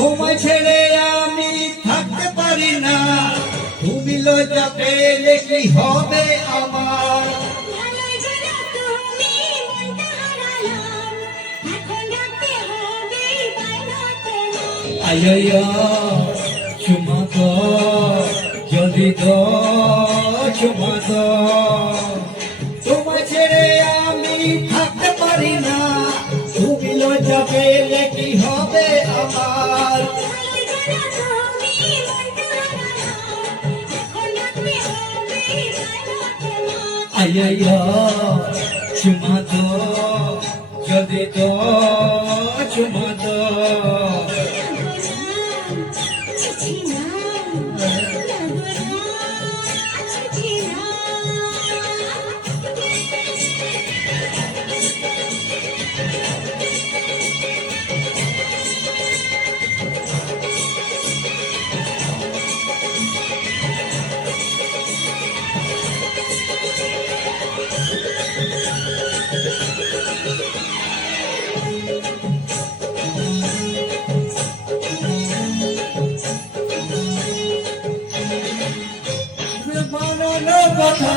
তোমায় ছেড়ে আমি থাকতে পারি না, তুমি লজ্জা পেলে কি হবে আমার। আইয়া চুমা দো যদি দো চুমা দো, তোমায় ছেড়ে আমি থাকতে পারি না, তুমি লজ্জা পেলে কি হবে আমার। আইয়া চুমা দো যদি দো চুমা দো। কথা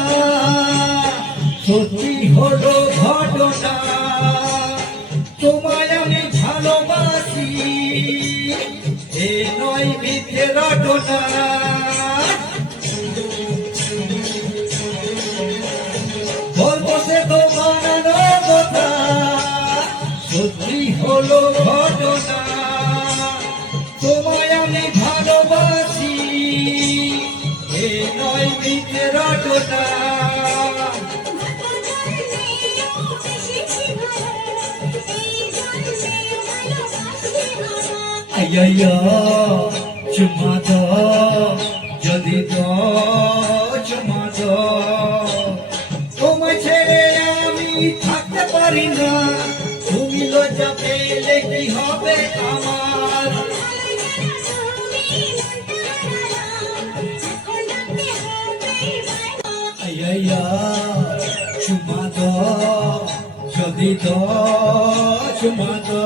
সত্যি হলো ঘটনা, তোমায় আমি ভালোবাসি, এ নয় মিথ্যে রটনা। বলবো সে তো বানানো কথা, সত্যি হলো ঘটনা, তোমায় আমি ভালোবাসি, এ নয় মিথ্যে রটনা। আইয়া চুমা দো যদি দো চুমা দো, তোমায় ছেড়ে আমি থাকতে পারি না, তুমি লজ্জা পেলে কি হবে আমার। আইয়া চুমা দো যদি দো চুমা দো।